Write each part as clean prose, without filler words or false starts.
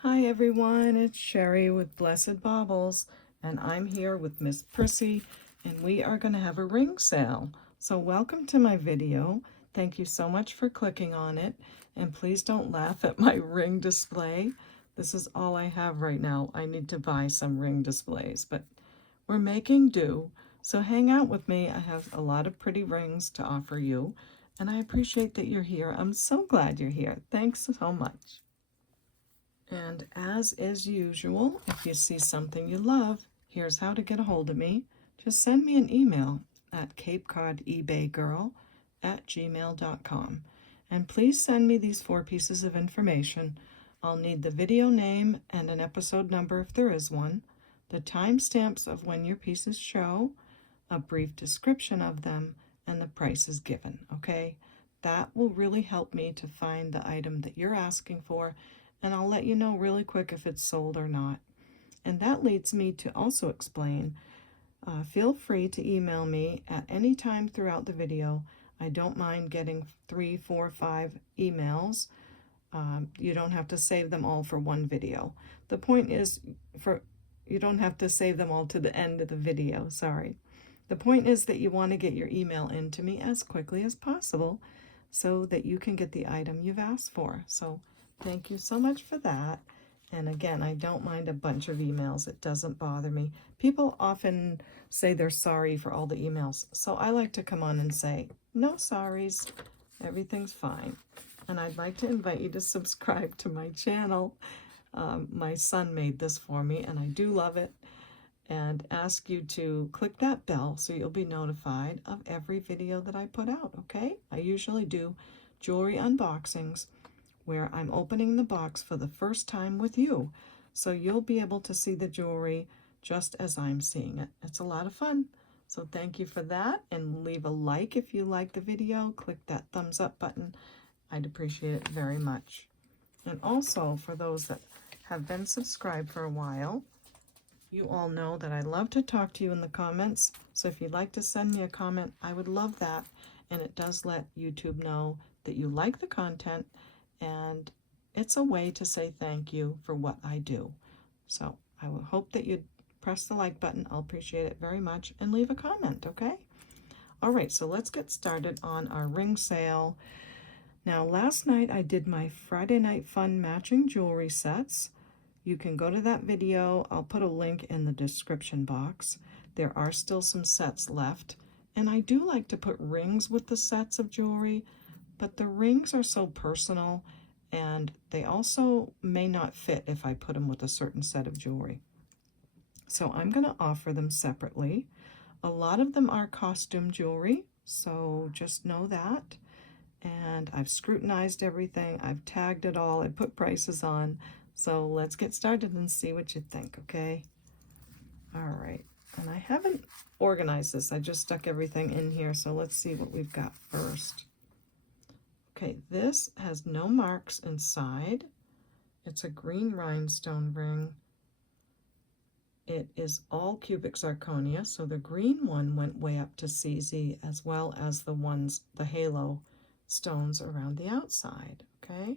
Hi everyone, it's Sherry with Blessed Baubles, and I'm here with Miss Prissy, and we are going to have a ring sale. So welcome to my video. Thank you so much for clicking on it, and please don't laugh at my ring display. This is all I have right now. I need to buy some ring displays, but we're making do. So hang out with me. I have a lot of pretty rings to offer you, and I appreciate that you're here. I'm so glad you're here. Thanks so much. And as is usual, if you see something you love, here's how to get a hold of me. Just send me an email at CapeCodEbayGirl@gmail.com. And please send me these 4 pieces of information. I'll need the video name and an episode number if there is one, the timestamps of when your pieces show, a brief description of them, and the prices given, okay? That will really help me to find the item that you're asking for, and I'll let you know really quick if it's sold or not. And that leads me to also explain, feel free to email me at any time throughout the video. I don't mind getting 3, 4, 5 emails. You don't have to save them all for one video. The point is, you don't have to save them all to the end of the video, sorry. The point is that you want to get your email into me as quickly as possible so that you can get the item you've asked for. So thank you so much for that. And again, I don't mind a bunch of emails. It doesn't bother me. People often say they're sorry for all the emails. So I like to come on and say, no sorries, everything's fine. And I'd like to invite you to subscribe to my channel. My son made this for me, and I do love it. And ask you to click that bell so you'll be notified of every video that I put out, okay? I usually do jewelry unboxings where I'm opening the box for the first time with you. So you'll be able to see the jewelry just as I'm seeing it. It's a lot of fun. So thank you for that, and leave a like if you like the video. Click that thumbs up button. I'd appreciate it very much. And also, for those that have been subscribed for a while, you all know that I love to talk to you in the comments. So if you'd like to send me a comment, I would love that. And it does let YouTube know that you like the content, and it's a way to say thank you for what I do. So I will hope that you'd press the like button. I'll appreciate it very much, and leave a comment, okay? All right, so let's get started on our ring sale. Now, last night I did my Friday Night Fun matching jewelry sets. You can go to that video. I'll put a link in the description box. There are still some sets left. And I do like to put rings with the sets of jewelry, but the rings are so personal, and they also may not fit if I put them with a certain set of jewelry. So I'm going to offer them separately. A lot of them are costume jewelry, so just know that. And I've scrutinized everything. I've tagged it all. I put prices on. So let's get started and see what you think, okay? All right. And I haven't organized this. I just stuck everything in here. So let's see what we've got first. Okay, this has no marks inside. It's a green rhinestone ring. It is all cubic zirconia. So the green one went way up to CZ, as well as the halo stones around the outside, okay?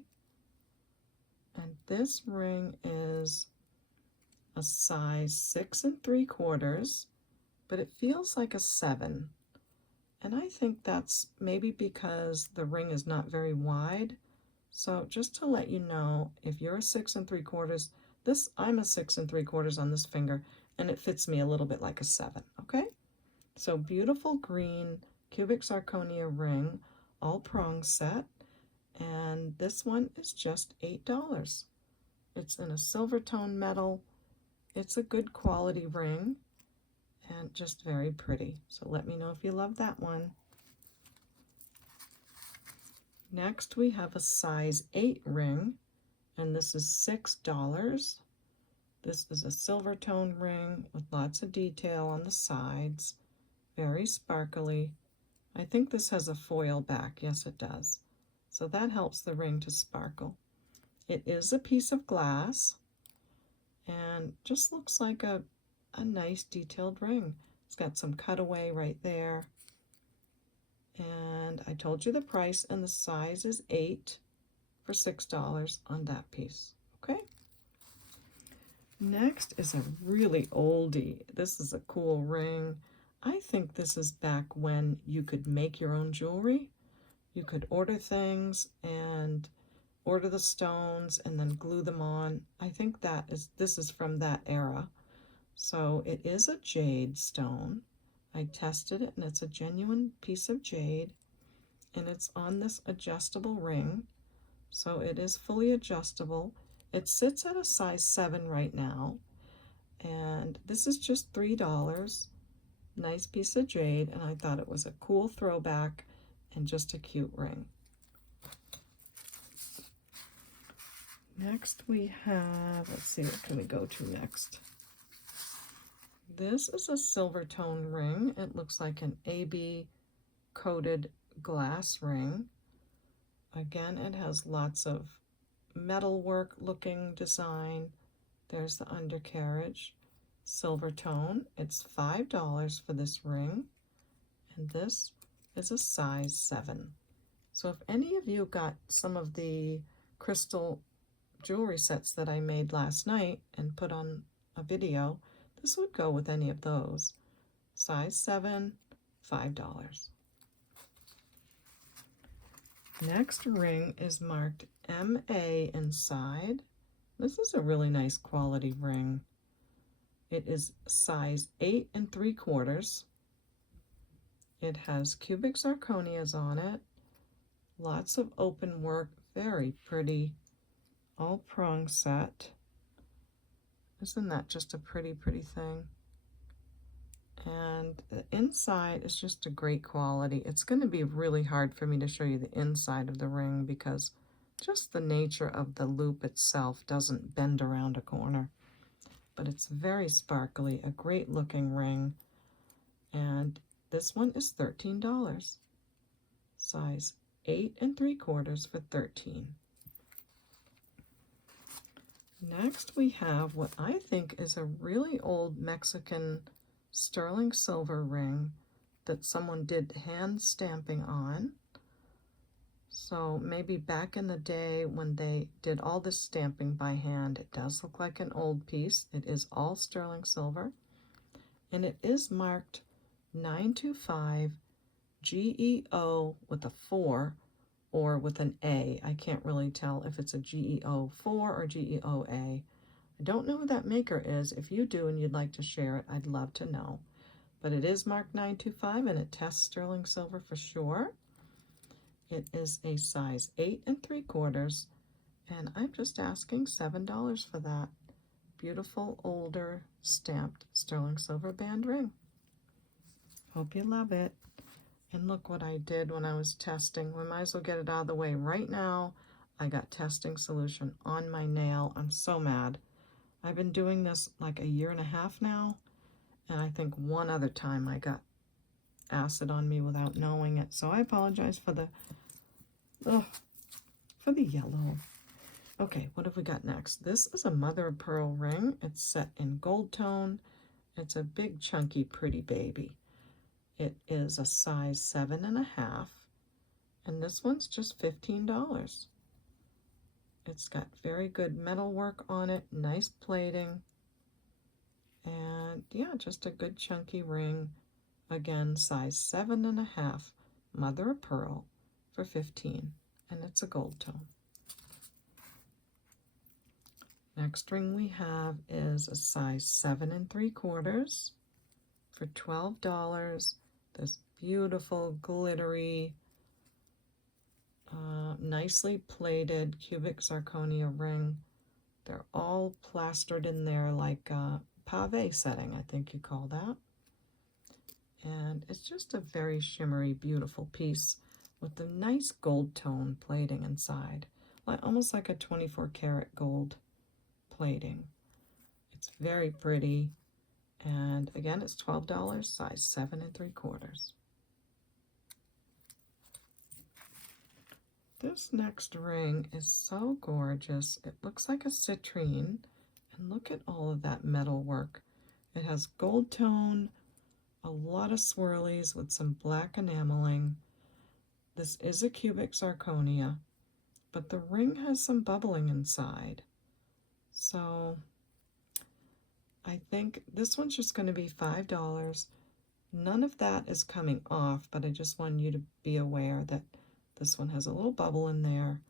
And this ring is a size 6 3/4, but it feels like a 7. And I think that's maybe because the ring is not very wide. So just to let you know, if you're a 6 3/4, I'm a 6 3/4 on this finger, and it fits me a little bit like a 7, okay? So beautiful green cubic zirconia ring, all prong set. And this one is just $8. It's in a silver tone metal. It's a good quality ring and just very pretty. So let me know if you love that one. Next we have a size 8 ring, and this is $6. This is a silver tone ring with lots of detail on the sides, very sparkly. I think this has a foil back. Yes, it does. So that helps the ring to sparkle. It is a piece of glass and just looks like a nice detailed ring. It's got some cutaway right there. And I told you the price, and the size is 8 for $6 on that piece. Okay? Next is a really oldie. This is a cool ring. I think this is back when you could make your own jewelry. You could order things and order the stones and then glue them on. I think this is from that era. So it is a jade stone. I tested it and it's a genuine piece of jade, and it's on this adjustable ring. So it is fully adjustable. It sits at a size 7 right now, and this is just $3. Nice piece of jade, and I thought it was a cool throwback and just a cute ring. Next we have, let's see, what can we go to next? This is a silver tone ring. It looks like an AB coated glass ring. Again, it has lots of metalwork looking design. There's the undercarriage. Silver tone. It's $5 for this ring, and this is a size 7. So if any of you got some of the crystal jewelry sets that I made last night and put on a video, this would go with any of those. Size 7, $5. Next ring is marked MA inside. This is a really nice quality ring. It is size 8 3/4. It has cubic zirconias on it. Lots of open work, very pretty. All prong set. Isn't that just a pretty, pretty thing? And the inside is just a great quality. It's going to be really hard for me to show you the inside of the ring because just the nature of the loop itself doesn't bend around a corner. But it's very sparkly, a great looking ring. And this one is $13. Size 8 3/4 for $13. Next we have what I think is a really old Mexican sterling silver ring that someone did hand stamping on. So maybe back in the day when they did all this stamping by hand, it does look like an old piece. It is all sterling silver, and it is marked 925 GEO with a 4 or with an A. I can't really tell if it's a GEO 4 or GEO A. I don't know who that maker is. If you do and you'd like to share it, I'd love to know. But it is marked 925 and it tests sterling silver for sure. It is a size 8 3/4, and I'm just asking $7 for that. Beautiful older stamped sterling silver band ring. Hope you love it. And look what I did when I was testing. We might as well get it out of the way right now. I got testing solution on my nail. I'm so mad. I've been doing this like a 1.5 years now, and I think one other time I got acid on me without knowing it. So I apologize for the yellow. Okay, what have we got next? This is a mother of pearl ring. It's set in gold tone. It's a big, chunky, pretty baby. It is a size 7 1/2, and this one's just $15. It's got very good metal work on it, nice plating, and yeah, just a good chunky ring. Again, size 7 1/2, mother of pearl for $15, and it's a gold tone. Next ring we have is a size 7 3/4 for $12. This beautiful glittery, nicely plated cubic zirconia ring. They're all plastered in there like pave setting, I think you call that. And it's just a very shimmery, beautiful piece with the nice gold tone plating inside, almost like a 24-karat gold plating. It's very pretty, and again, it's $12, size 7 3/4. This next ring is so gorgeous. It looks like a citrine, and look at all of that metal work. It has gold tone, a lot of swirlies with some black enameling. This is a cubic zirconia, but the ring has some bubbling inside. So I think this one's just going to be $5. None of that is coming off, but I just want you to be aware that this one has a little bubble in there.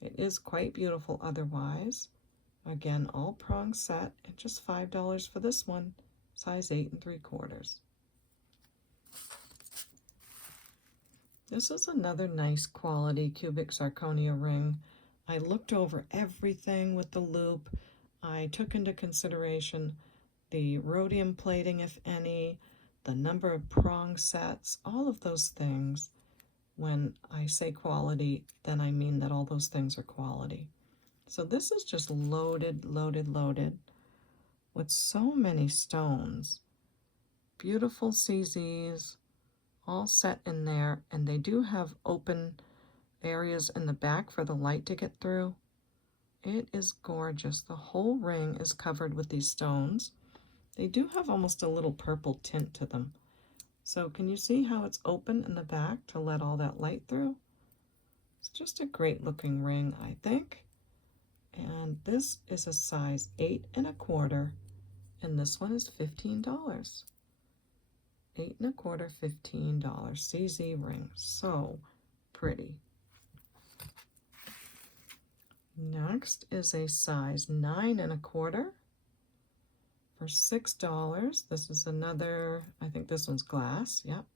It is quite beautiful otherwise. Again, all prong set, and just $5 for this one, size 8 3/4. This is another nice quality cubic zirconia ring. I looked over everything with the loop. I took into consideration the rhodium plating, if any, the number of prong sets, all of those things. When I say quality, then I mean that all those things are quality. So this is just loaded, loaded, loaded with so many stones. Beautiful CZs, all set in there, and they do have open areas in the back for the light to get through. It is gorgeous. The whole ring is covered with these stones. They do have almost a little purple tint to them. So can you see how it's open in the back to let all that light through? It's just a great looking ring, I think. And this is a size 8 1/4, and this one is $15. 8 1/4, $15 CZ ring. So pretty. Next is a size 9 1/4 for $6. This is another, I think this one's glass. Yep.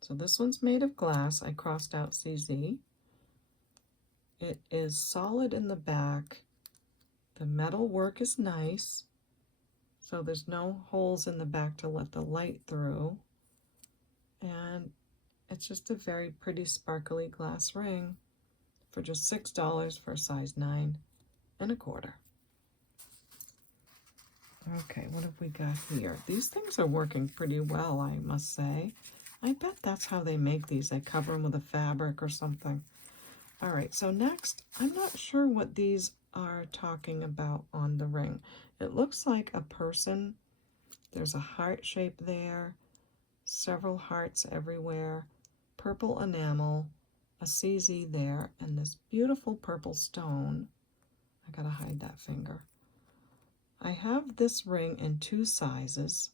So this one's made of glass. I crossed out CZ. It is solid in the back. The metal work is nice. So there's no holes in the back to let the light through. And it's just a very pretty sparkly glass ring for just $6 for a size 9 1/4. Okay, what have we got here? These things are working pretty well, I must say. I bet that's how they make these. They cover them with a fabric or something. All right, so next, I'm not sure what these are talking about on the ring. It looks like a person. There's a heart shape there, several hearts everywhere, purple enamel, a CZ there, and this beautiful purple stone. I gotta hide that finger. I have this ring in 2 sizes,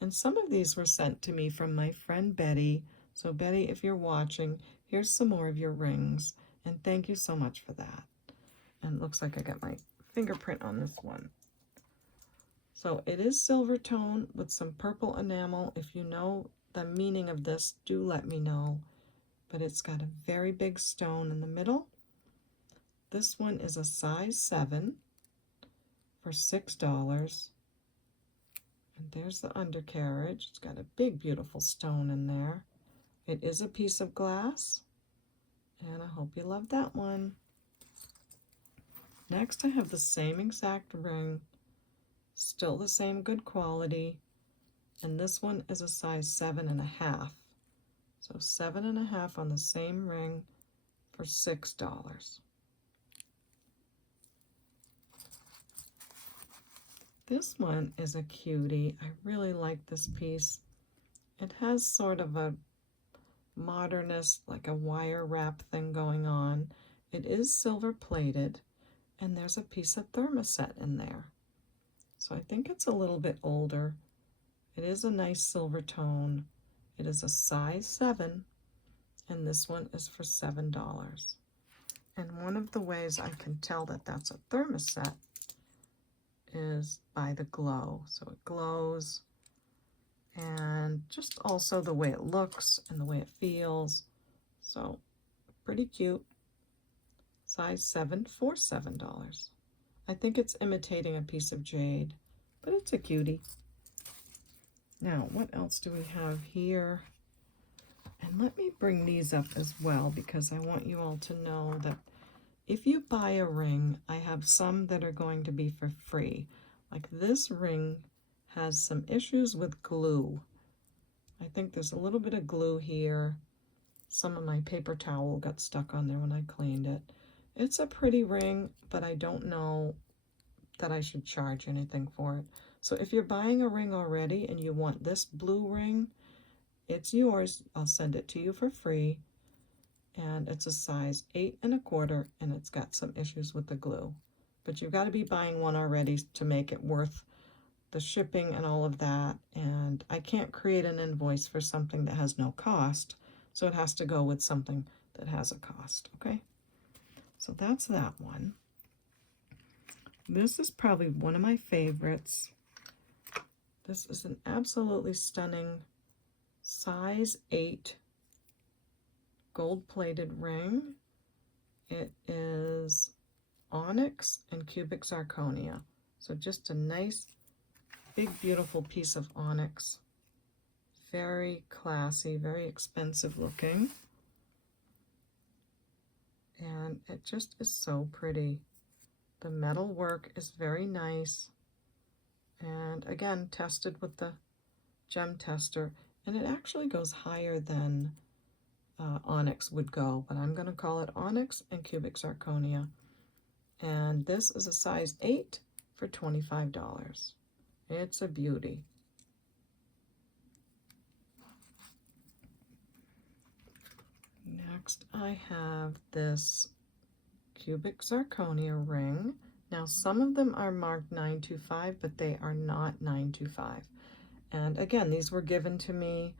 and some of these were sent to me from my friend Betty. So Betty, if you're watching, here's some more of your rings, and thank you so much for that. And it looks like I got my fingerprint on this one. So it is silver tone with some purple enamel. If you know the meaning of this, do let me know. But it's got a very big stone in the middle. This one is a size 7 for $6. And there's the undercarriage. It's got a big, beautiful stone in there. It is a piece of glass, and I hope you love that one. Next, I have the same exact ring, still the same good quality, and this one is a size 7 1/2. So 7 1/2 on the same ring for $6. This one is a cutie. I really like this piece. It has sort of a modernist, like a wire wrap thing going on. It is silver plated, and there's a piece of thermoset in there. So I think it's a little bit older. It is a nice silver tone. It is a size 7, and this one is for $7. And one of the ways I can tell that that's a thermoset is by the glow. So it glows, and just also the way it looks and the way it feels. So pretty cute. Size 7 for $7. I think it's imitating a piece of jade, but it's a cutie. Now, what else do we have here? And let me bring these up as well, because I want you all to know that if you buy a ring, I have some that are going to be for free. Like this ring has some issues with glue. I think there's a little bit of glue here. Some of my paper towel got stuck on there when I cleaned it. It's a pretty ring, but I don't know that I should charge anything for it. So if you're buying a ring already and you want this blue ring, it's yours. I'll send it to you for free. And it's a size 8 1/4, and it's got some issues with the glue. But you've got to be buying one already to make it worth the shipping and all of that, and I can't create an invoice for something that has no cost, so it has to go with something that has a cost, okay? So that's that one. This is probably one of my favorites. This is an absolutely stunning size 8 gold-plated ring. It is onyx and cubic zirconia. So just a nice, big, beautiful piece of onyx. Very classy, very expensive looking. And it just is so pretty. The metal work is very nice. And again, tested with the gem tester. And it actually goes higher than onyx would go, but I'm going to call it onyx and cubic zirconia. And this is a size 8 for $25. It's a beauty. Next I have this cubic zirconia ring. Now some of them are marked 925, but they are not 925. And again, these were given to me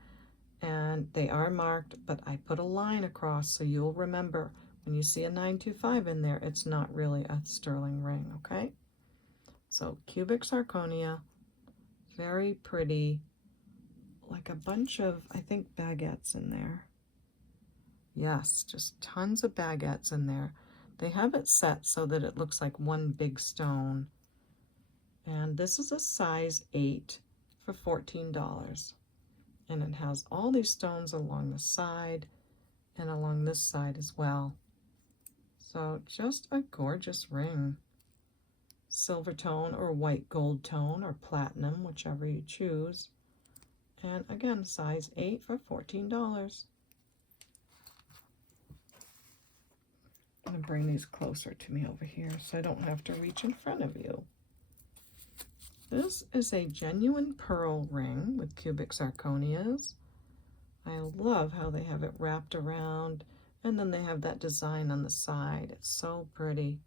and they are marked, but I put a line across so you'll remember when you see a 925 in there, it's not really a sterling ring, okay? So cubic zirconia, very pretty, like a bunch of, I think, baguettes in there. Yes, just tons of baguettes in there. They have it set so that it looks like one big stone. And this is a size 8 for $14. And it has all these stones along the side and along this side as well. So just a gorgeous ring. Silver tone or white gold tone or platinum, whichever you choose. And again, size 8 for $14. I'm going to bring these closer to me over here so I don't have to reach in front of you. This is a genuine pearl ring with cubic zirconias. I love how they have it wrapped around and then they have that design on the side. It's so pretty.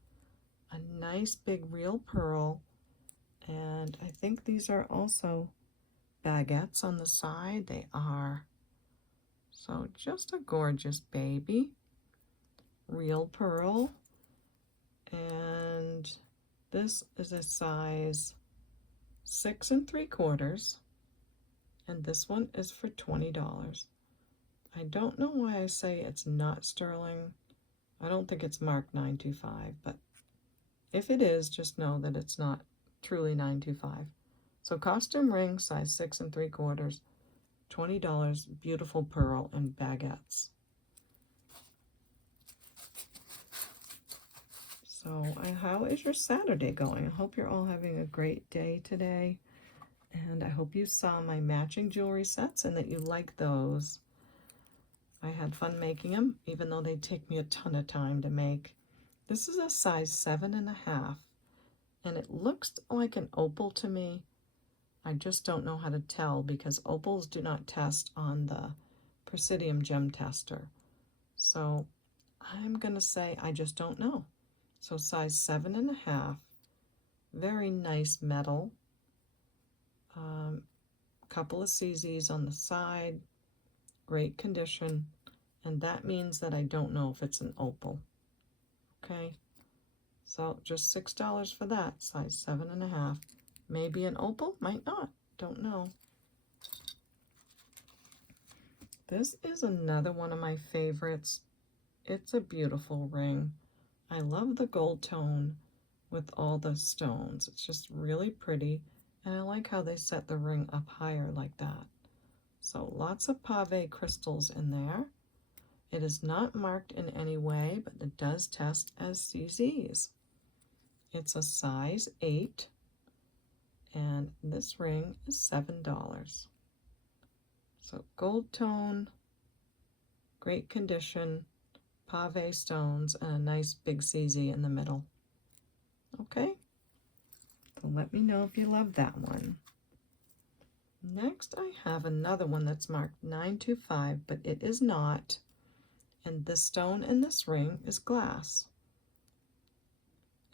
A nice big real pearl, and I think these are also baguettes on the side. They are. So just a gorgeous baby. Real pearl, and this is a size 6 3/4, and this one is for $20. I don't know why I say it's not sterling. I don't think it's marked 925, but if it is, just know that it's not truly 925. So costume ring, size 6 3/4, $20, beautiful pearl and baguettes. So how is your Saturday going? I hope you're all having a great day today. And I hope you saw my matching jewelry sets and that you like those. I had fun making them, even though they take me a ton of time to make. This is a size 7 1/2, and it looks like an opal to me. I just don't know how to tell because opals do not test on the Presidium gem tester. So I'm going to say I just don't know. So size 7 1/2, very nice metal. Couple of CZs on the side, great condition, and that means that I don't know if it's an opal. Okay, so just $6 for that, size 7 1/2. Maybe an opal, might not, don't know. This is another one of my favorites. It's a beautiful ring. I love the gold tone with all the stones. It's just really pretty, and I like how they set the ring up higher like that. So lots of pave crystals in there. It is not marked in any way, but it does test as CZs. It's a size 8, and this ring is $7. So gold tone, great condition, pave stones, and a nice big CZ in the middle. Okay, so let me know if you love that one. Next, I have another one that's marked 925, but it is not, and the stone in this ring is glass.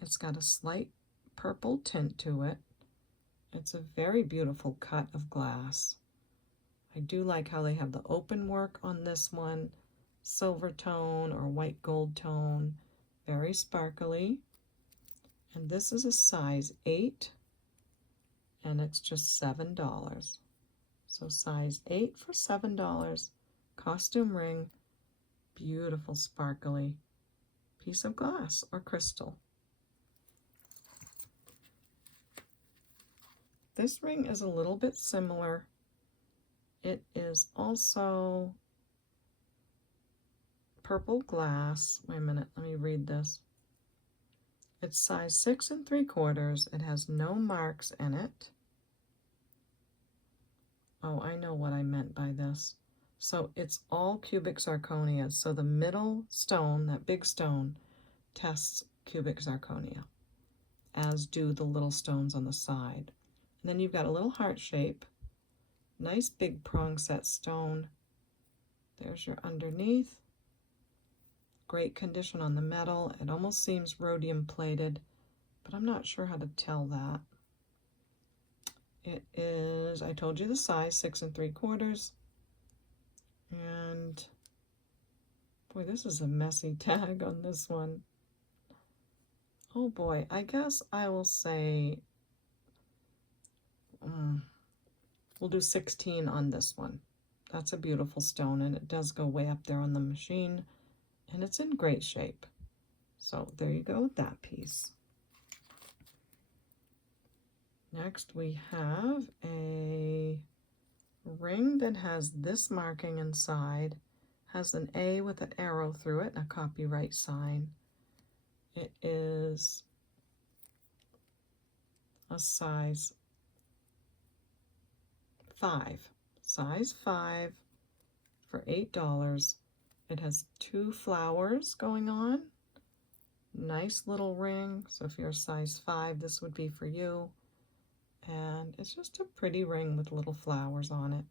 It's got a slight purple tint to it, It's a very beautiful cut of glass. I do like how they have the open work on this one, silver tone or white gold tone, very sparkly. And this is a size 8, and it's just $7. So size 8 for $7, costume ring, beautiful sparkly piece of glass or crystal. This ring is a little bit similar. It is also purple glass. Wait a minute, let me read this. It's size 6 3/4. It has no marks in it. Oh, I know what I meant by this. So it's all cubic zirconia. So the middle stone, that big stone, tests cubic zirconia, as do the little stones on the side. And then you've got a little heart shape, nice big prong set stone. There's your underneath. Great condition on the metal. It almost seems rhodium plated, but I'm not sure how to tell that. It is, I told you the size, 6 3/4. And boy, this is a messy tag on this one. Oh boy, I guess I will say we'll do 16 on this one. That's a beautiful stone, and it does go way up there on the machine, and it's in great shape. So there you go with that piece. Next we have a ring that has this marking inside, has an A with an arrow through it and a copyright sign. It is a size 5. Size 5 for $8. It has 2 flowers going on. Nice little ring. So if you're a size 5, this would be for you. And it's just a pretty ring with little flowers on it.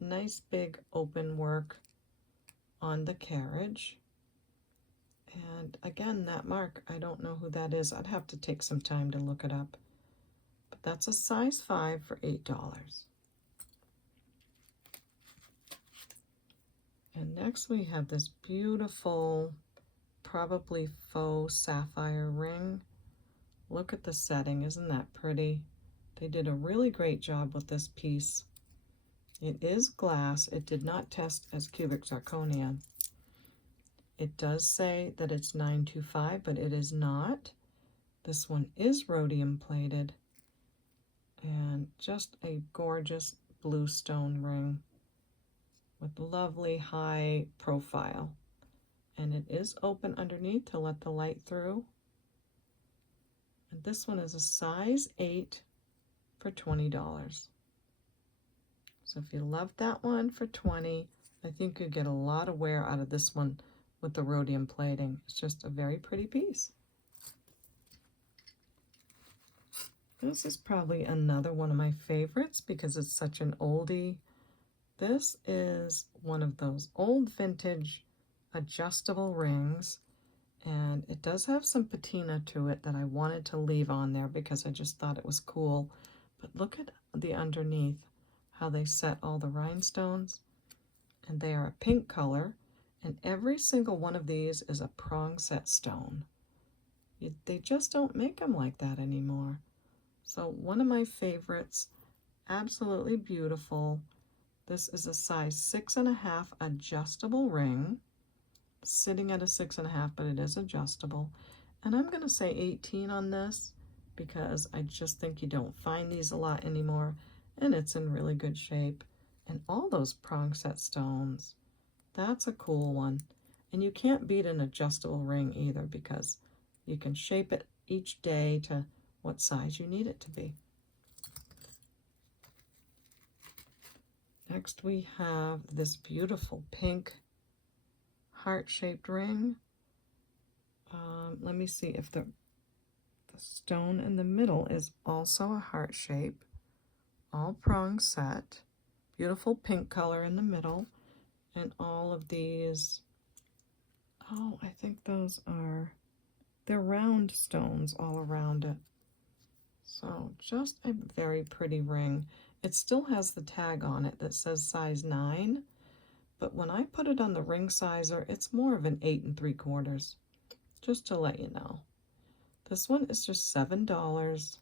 Nice big open work on the carriage. And again, that mark, I don't know who that is. I'd have to take some time to look it up. But that's a size 5 for $8. And next we have this beautiful, probably faux sapphire ring. Look at the setting, isn't that pretty? They did a really great job with this piece. It is glass. It did not test as cubic zirconia. It does say that it's 925, but it is not. This one is rhodium plated, and just a gorgeous blue stone ring with lovely high profile. And it is open underneath to let the light through. And this one is a size 8 for $20. So if you love that one for $20, I think you get a lot of wear out of this one with the rhodium plating. It's just a very pretty piece. This is probably another one of my favorites because it's such an oldie. This is one of those old vintage adjustable rings, and it does have some patina to it that I wanted to leave on there because I just thought it was cool. But look at the underneath, how they set all the rhinestones, and they are a pink color, and every single one of these is a prong set stone. They just don't make them like that anymore. So one of my favorites, absolutely beautiful. This is a size 6.5 adjustable ring, sitting at a 6.5, but it is adjustable. And I'm going to say 18 on this because I just think you don't find these a lot anymore, and it's in really good shape. And all those prong set stones, that's a cool one. And you can't beat an adjustable ring either because you can shape it each day to what size you need it to be. Next we have this beautiful pink heart-shaped ring. Let me see if the stone in the middle is also a heart shape. All prong set. Beautiful pink color in the middle. And all of these, oh, I think those are, they're round stones all around it. So just a very pretty ring. It still has the tag on it that says size 9, but when I put it on the ring sizer, it's more of an 8 3/4, just to let you know. This one is just $7.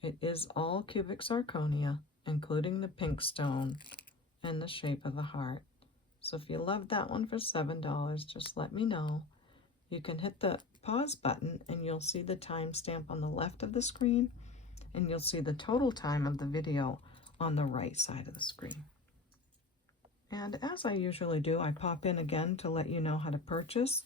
It is all cubic zirconia, including the pink stone and the shape of the heart. So if you love that one for $7, just let me know. You can hit the pause button and you'll see the timestamp on the left of the screen, and you'll see the total time of the video on the right side of the screen. And as I usually do, I pop in again to let you know how to purchase.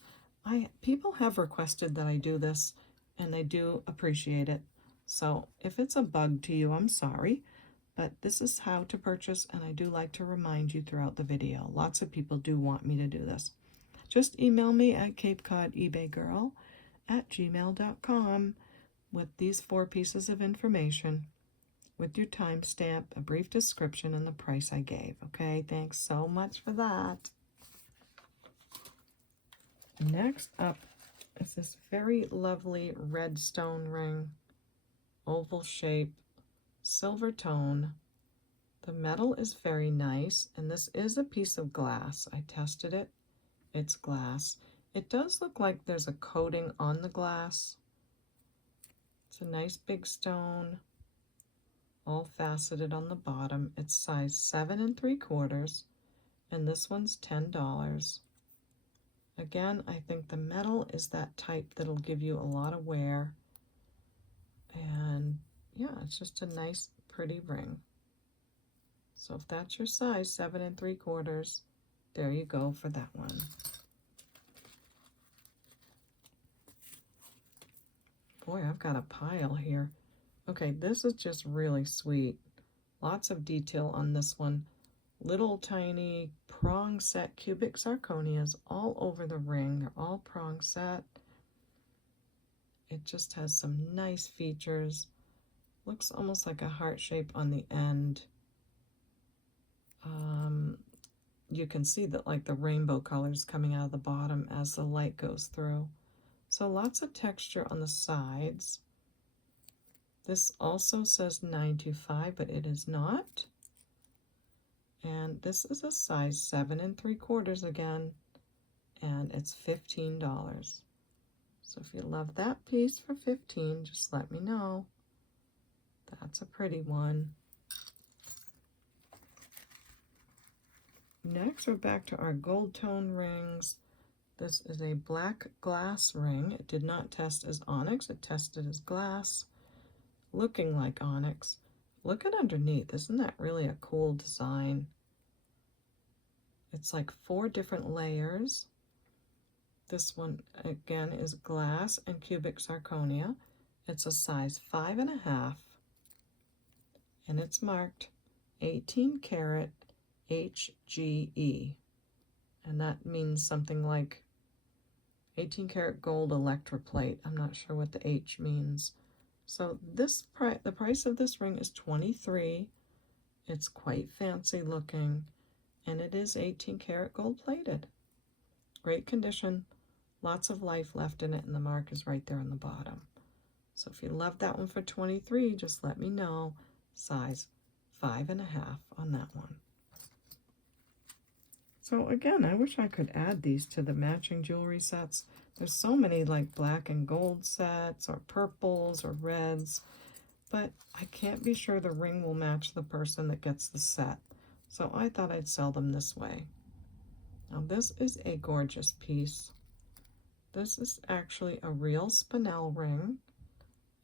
People have requested that I do this, and they do appreciate it. So if it's a bug to you, I'm sorry, but this is how to purchase, and I do like to remind you throughout the video. Lots of people do want me to do this. Just email me at CapeCodEbayGirl@gmail.com with these 4 pieces of information, with your timestamp, a brief description, and the price I gave. Okay, thanks so much for that. Next up is this very lovely red stone ring, oval shape, silver tone. The metal is very nice, and this is a piece of glass. I tested it. It's glass. It does look like there's a coating on the glass. It's a nice big stone, all faceted on the bottom. It's size 7 3/4, and this one's $10. Again, I think the metal is that type that'll give you a lot of wear. And yeah, it's just a nice, pretty ring. So if that's your size, 7 3/4, there you go for that one. Boy, I've got a pile here. Okay, this is just really sweet. Lots of detail on this one. Little tiny prong set cubic zirconias all over the ring. They're all prong set. It just has some nice features. Looks almost like a heart shape on the end. You can see that like the rainbow colors coming out of the bottom as the light goes through. So lots of texture on the sides. This also says 925, but it is not. And this is a size 7 3/4 again, and it's $15. So if you love that piece for $15, just let me know. That's a pretty one. Next, we're back to our gold tone rings. This is a black glass ring. It did not test as onyx, it tested as glass, looking like onyx. Look at underneath. Isn't that really a cool design? It's like 4 different layers. This one again is glass and cubic zirconia. It's a size 5 1/2, and it's marked 18 karat HGE, and that means something like 18 karat gold electroplate. I'm not sure what the H means. So the price of this ring is $23. It's quite fancy looking, and it is 18 karat gold plated. Great condition, lots of life left in it, and the mark is right there on the bottom. So if you love that one for $23, just let me know. Size 5 1/2 on that one. So again, I wish I could add these to the matching jewelry sets. There's so many like black and gold sets or purples or reds, but I can't be sure the ring will match the person that gets the set. So I thought I'd sell them this way. Now this is a gorgeous piece. This is actually a real Spinel ring,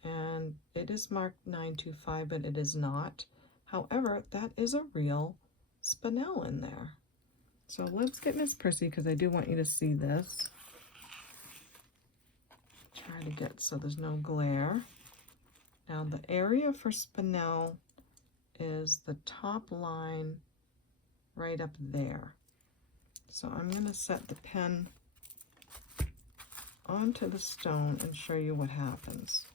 and it is marked 925, but it is not. However, that is a real Spinel in there. So let's get Miss Prissy, because I do want you to see this. Try to get so there's no glare. Now the area for Spinel is the top line right up there. So I'm going to set the pen onto the stone and show you what happens.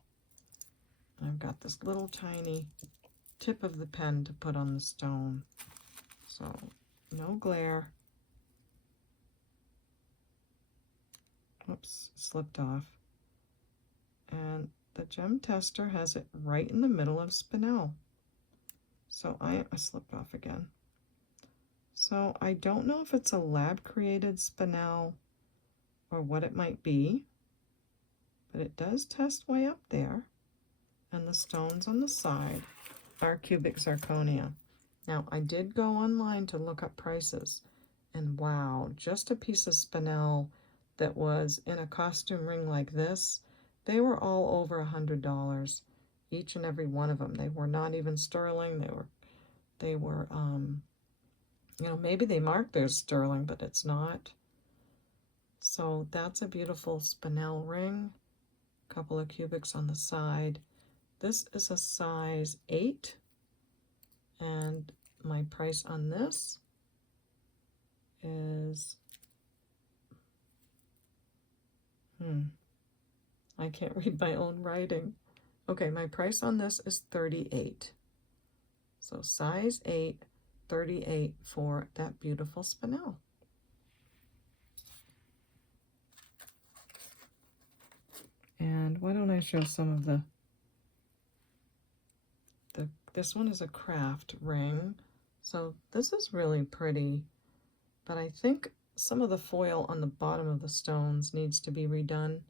I've got this little tiny tip of the pen to put on the stone. So no glare. Oops, slipped off. And the gem tester has it right in the middle of Spinel. So I slipped off again. So I don't know if it's a lab created Spinel or what it might be, but it does test way up there. And the stones on the side are cubic zirconia. Now I did go online to look up prices, and wow, just a piece of Spinel that was in a costume ring like this, they were all over $100, each and every one of them. They were not even sterling. They were you know, maybe they marked their sterling, but it's not. So that's a beautiful Spinel ring. A couple of cubics on the side. This is a size 8, and my price on this is, I can't read my own writing. Okay, my price on this is $38. So size 8, $38 for that beautiful Spinel. And why don't I show some of this one is a craft ring. So this is really pretty, but I think some of the foil on the bottom of the stones needs to be redone,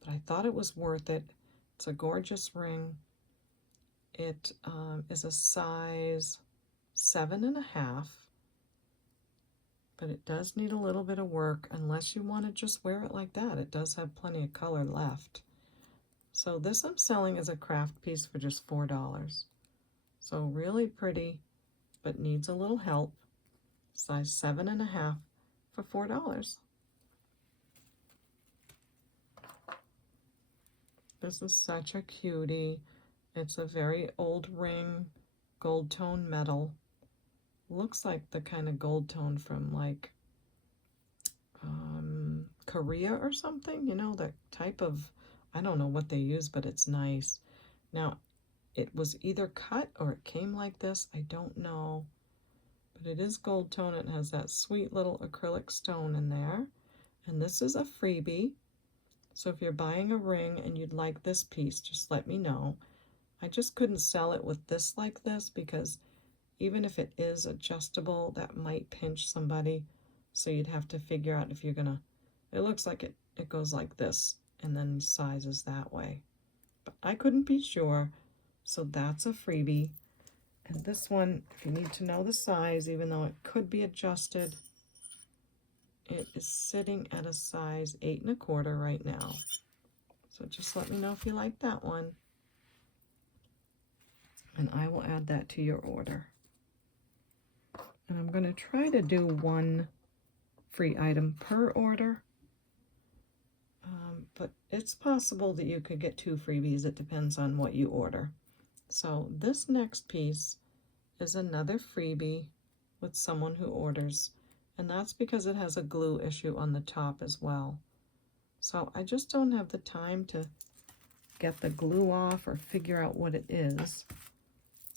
but I thought it was worth it. It's a gorgeous ring. It is a size 7.5, but it does need a little bit of work unless you want to just wear it like that. It does have plenty of color left. So this I'm selling as a craft piece for just $4. So really pretty, but needs a little help. Size 7.5 for $4. This is such a cutie. It's a very old ring, gold tone metal. Looks like the kind of gold tone from like Korea or something, you know, that type of, I don't know what they use, but it's nice. Now, it was either cut or it came like this, I don't know. But it is gold tone. It has that sweet little acrylic stone in there. And this is a freebie. So if you're buying a ring and you'd like this piece, just let me know. I just couldn't sell it with this like this because even if it is adjustable, that might pinch somebody. So you'd have to figure out if you're gonna, it looks like it goes like this and then sizes that way. But I couldn't be sure. So that's a freebie. And this one, if you need to know the size, even though it could be adjusted, it is sitting at a size 8.25 right now. So just let me know if you like that one. And I will add that to your order. And I'm going to try to do one free item per order. But it's possible that you could get 2 freebies. It depends on what you order. So this next piece is another freebie with someone who orders, and that's because it has a glue issue on the top as well. So I just don't have the time to get the glue off or figure out what it is.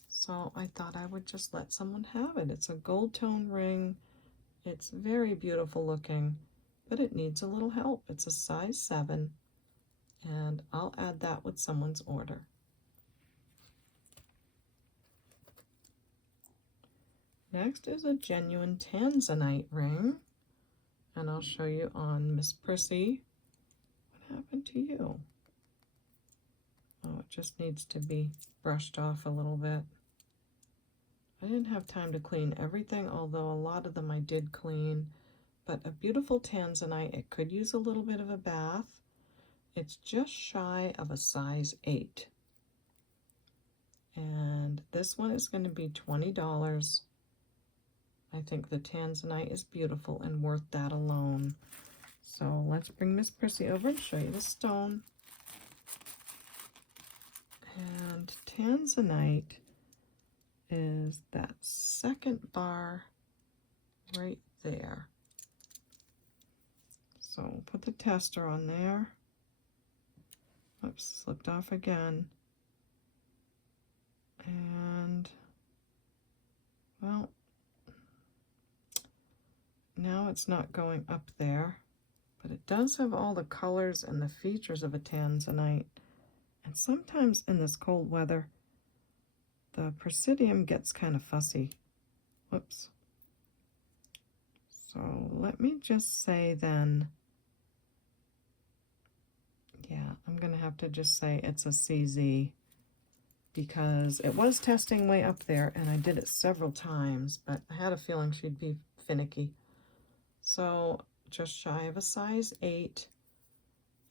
So I thought I would just let someone have it. It's a gold tone ring. It's very beautiful looking, but it needs a little help. It's a size 7, and I'll add that with someone's order. Next is a genuine tanzanite ring, and I'll show you on Miss Prissy. What happened to you? Oh, it just needs to be brushed off a little bit. I didn't have time to clean everything, although a lot of them I did clean. But a beautiful tanzanite, it could use a little bit of a bath. It's just shy of a size 8. And this one is going to be $20. I think the tanzanite is beautiful and worth that alone. So let's bring Miss Prissy over and show you the stone. And tanzanite is that second bar right there. So we'll put the tester on there. Oops, slipped off again. And, well, now it's not going up there, but it does have all the colors and the features of a tanzanite. And sometimes in this cold weather, the Presidium gets kind of fussy. Whoops. So let me just say then, yeah, I'm going to have to just say it's a CZ because it was testing way up there and I did it several times, but I had a feeling she'd be finicky. So just shy of a size 8,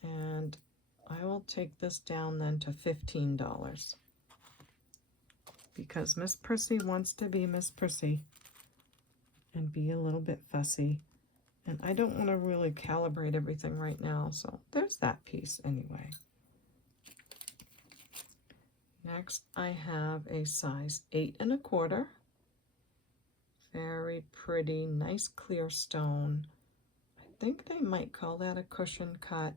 and I will take this down then to $15 because Miss Prissy wants to be Miss Prissy and be a little bit fussy. And I don't want to really calibrate everything right now, so there's that piece anyway. Next, I have a size 8 1/4. Very pretty, nice clear stone. I think they might call that a cushion cut.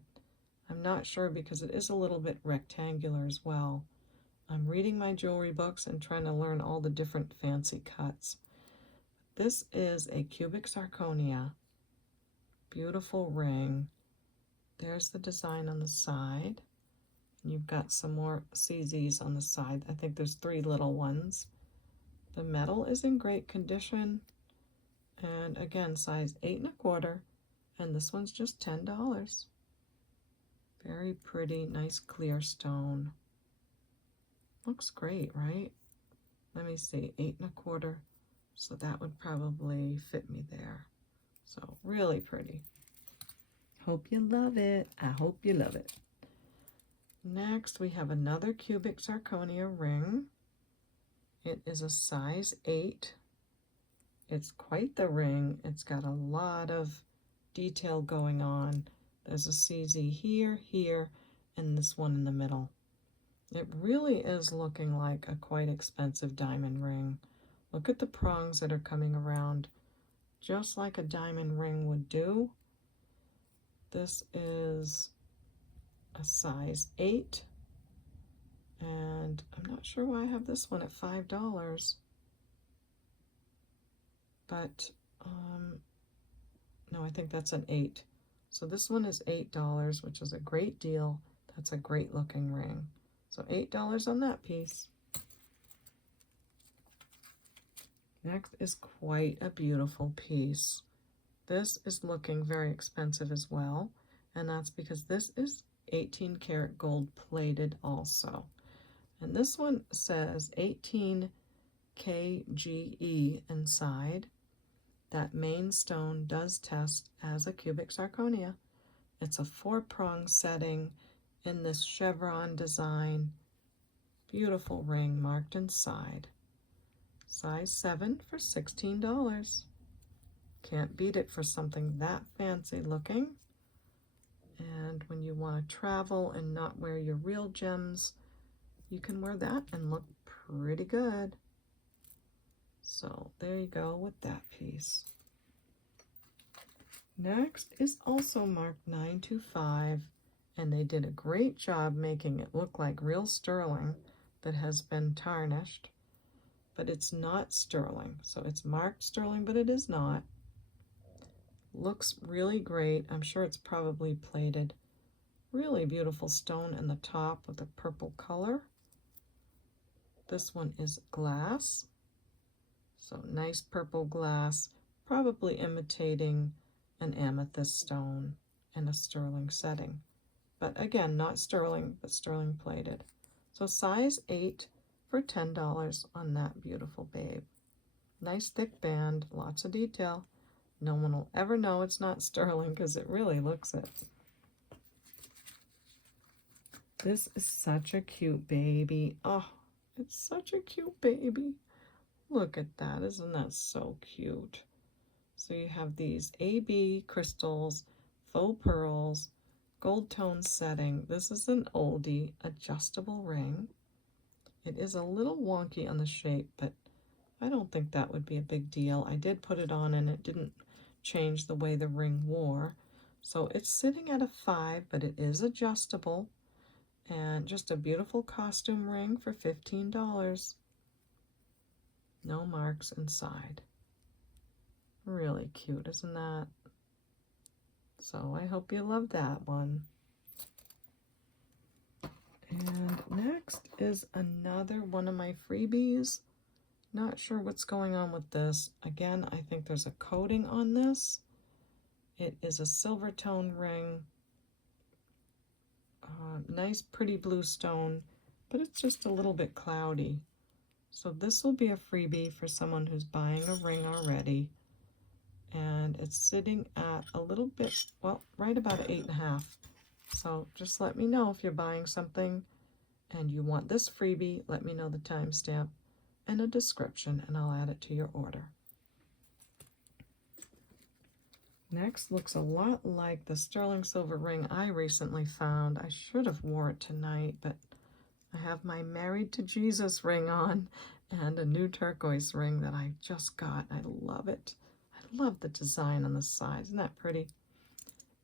I'm not sure because it is a little bit rectangular as well. I'm reading my jewelry books and trying to learn all the different fancy cuts. This is a cubic zirconia. Beautiful ring. There's the design on the side. You've got some more CZs on the side. I think there's 3 little ones. The metal is in great condition. And again, size 8 1/4. And this one's just $10. Very pretty, nice clear stone. Looks great, right? Let me see, 8 1/4. So that would probably fit me there. So really pretty. Hope you love it. I hope you love it. Next, we have another cubic zirconia ring. It is a size 8. It's quite the ring. It's got a lot of detail going on. There's a CZ here, here, and this one in the middle. It really is looking like a quite expensive diamond ring. Look at the prongs that are coming around, just like a diamond ring would do. This is a size 8, and I'm not sure why I have this one at $5, but no, I think that's an 8. So this one is $8, which is a great deal. That's a great looking ring. So $8 on that piece. Next is quite a beautiful piece. This is looking very expensive as well, and that's because this is 18 karat gold plated also. And this one says 18 KGE inside. That main stone does test as a cubic zirconia. It's a 4-prong setting in this chevron design. Beautiful ring marked inside. Size 7 for $16. Can't beat it for something that fancy looking. And when you want to travel and not wear your real gems, you can wear that and look pretty good. So there you go with that piece. Next is also marked 925, and they did a great job making it look like real sterling that has been tarnished, but it's not sterling. So it's marked sterling, but it is not. Looks really great. I'm sure it's probably plated. Really beautiful stone in the top with a purple color. This one is glass. So nice purple glass, probably imitating an amethyst stone in a sterling setting. But again, not sterling, but sterling plated. So size 8 for $10 on that beautiful babe. Nice thick band, lots of detail. No one will ever know it's not sterling because it really looks it. This is such a cute baby. Oh, it's such a cute baby. Look at that. Isn't that so cute? So you have these AB crystals, faux pearls, gold tone setting. This is an oldie adjustable ring. It is a little wonky on the shape, but I don't think that would be a big deal. I did put it on and it didn't change the way the ring wore. So it's sitting at a 5, but it is adjustable. And just a beautiful costume ring for $15. No marks inside. Really cute, isn't that? So I hope you love that one. And next is another one of my freebies. Not sure what's going on with this. Again, I think there's a coating on this. It is a silver tone ring. Nice pretty blue stone, but it's just a little bit cloudy. So this will be a freebie for someone who's buying a ring already. And it's sitting at a little bit, well, right about 8.5. So just let me know if you're buying something and you want this freebie. Let me know the timestamp and a description, and I'll add it to your order. Next looks a lot like the sterling silver ring I recently found. I should have wore it tonight, but I have my Married to Jesus ring on and a new turquoise ring that I just got. I love it. I love the design on the side. Isn't that pretty?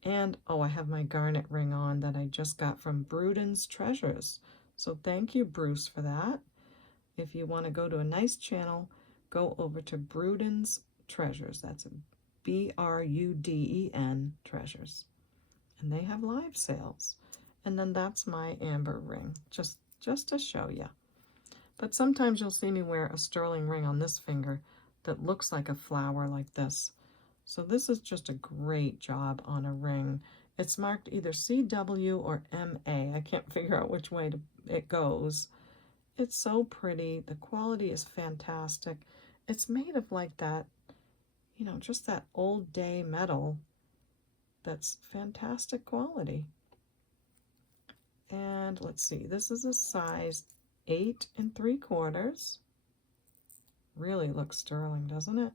And, oh, I have my garnet ring on that I just got from Bruden's Treasures. So thank you, Bruce, for that. If you want to go to a nice channel, go over to Bruden's Treasures. That's Bruden Treasures. And they have live sales. And then that's my amber ring, just to show you. But sometimes you'll see me wear a sterling ring on this finger that looks like a flower like this. So this is just a great job on a ring. It's marked either CW or MA. I can't figure out which way it goes. It's so pretty. The quality is fantastic. It's made of like that, you know, just that old day metal that's fantastic quality. And let's see, this is a size 8 3/4. Really looks sterling, doesn't it?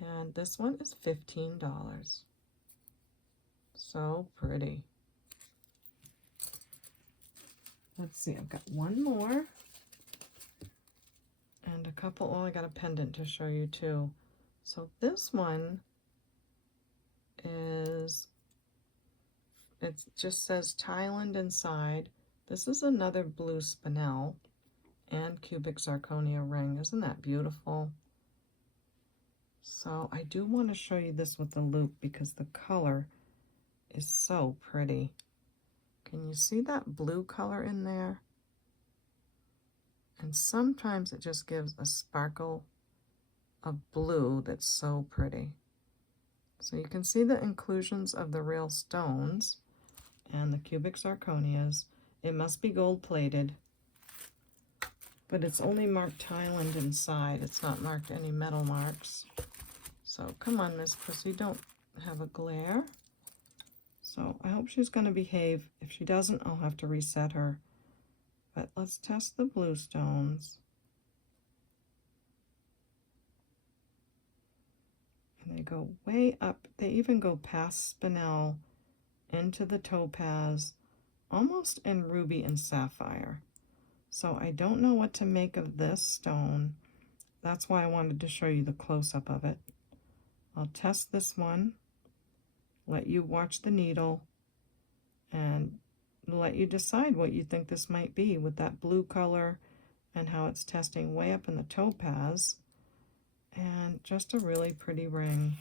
And this one is $15. So pretty. Let's see, I've got one more. And a couple, oh, I got a pendant to show you too. So this one is, it just says Thailand inside. This is another blue spinel and cubic zirconia ring. Isn't that beautiful? So I do want to show you this with the loop because the color is so pretty. Can you see that blue color in there? And sometimes it just gives a sparkle of blue that's so pretty. So you can see the inclusions of the real stones and the cubic zirconias. It must be gold plated, but it's only marked Thailand inside. It's not marked any metal marks. So come on, Miss Prissy, don't have a glare. So I hope she's going to behave. If she doesn't, I'll have to reset her. But let's test the blue stones. And they go way up. They even go past Spinel into the topaz, almost in ruby and sapphire. So I don't know what to make of this stone. That's why I wanted to show you the close-up of it. I'll test this one, let you watch the needle, and let you decide what you think this might be with that blue color and how it's testing way up in the topaz. And just a really pretty ring.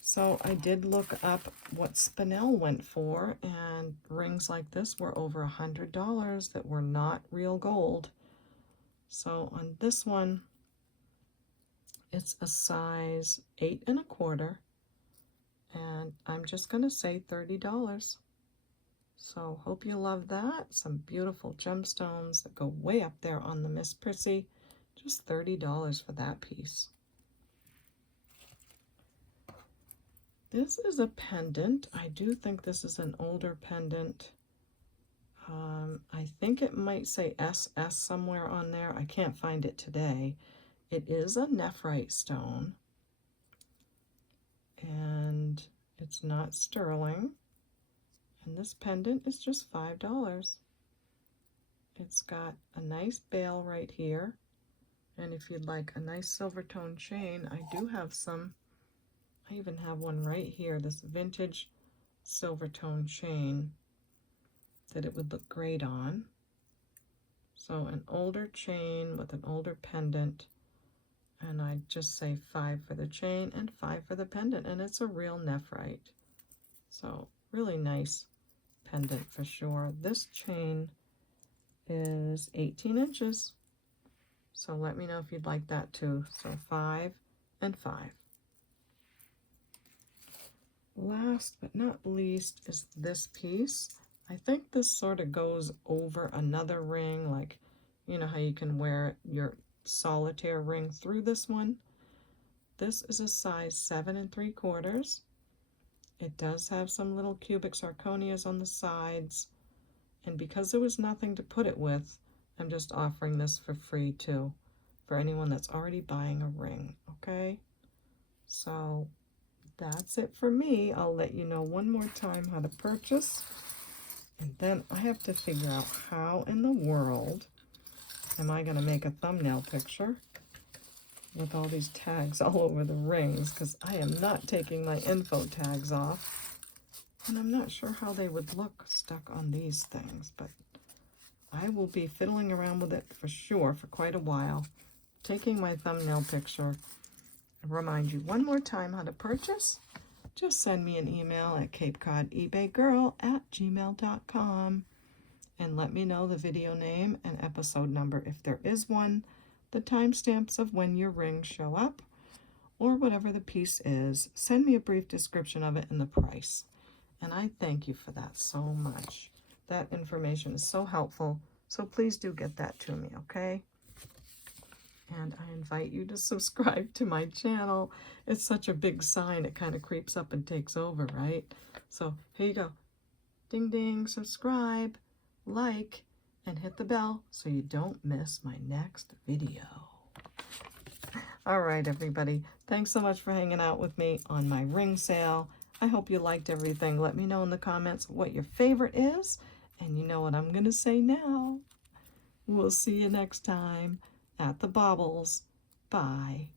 So I did look up what Spinel went for, and rings like this were over $100 that were not real gold. So on this one, it's a size 8 1/4, and I'm just going to say $30. So hope you love that. Some beautiful gemstones that go way up there on the Miss Prissy. Just $30 for that piece. This is a pendant. I do think this is an older pendant. I think it might say SS somewhere on there. I can't find it today. It is a nephrite stone. And it's not sterling. And this pendant is just $5. It's got a nice bail right here. And if you'd like a nice silver tone chain, I do have some. I even have one right here, this vintage silver tone chain that it would look great on. So an older chain with an older pendant, and I'd just say $5 for the chain and $5 for the pendant, and it's a real nephrite. So really nice pendant for sure. This chain is 18 inches. So let me know if you'd like that too. So 5 and 5. Last but not least is this piece. I think this sort of goes over another ring, like, you know how you can wear your solitaire ring through this one. This is a size 7 3/4. It does have some little cubic zirconias on the sides, and because there was nothing to put it with, I'm just offering this for free too, for anyone that's already buying a ring, okay? So that's it for me. I'll let you know one more time how to purchase, and then I have to figure out how in the world am I going to make a thumbnail picture with all these tags all over the rings, because I am not taking my info tags off, and I'm not sure how they would look stuck on these things, but I will be fiddling around with it for sure for quite a while, taking my thumbnail picture. I remind you one more time how to purchase. Just send me an email at CapeCodEbayGirl@gmail.com and let me know the video name and episode number if there is one, the timestamps of when your rings show up, or whatever the piece is. Send me a brief description of it and the price. And I thank you for that so much. That information is so helpful. So please do get that to me, okay? And I invite you to subscribe to my channel. It's such a big sign, it kind of creeps up and takes over, right? So here you go. Ding ding, subscribe, like, and hit the bell so you don't miss my next video. All right, everybody. Thanks so much for hanging out with me on my ring sale. I hope you liked everything. Let me know in the comments what your favorite is. And you know what I'm going to say now. We'll see you next time at the Baubles. Bye.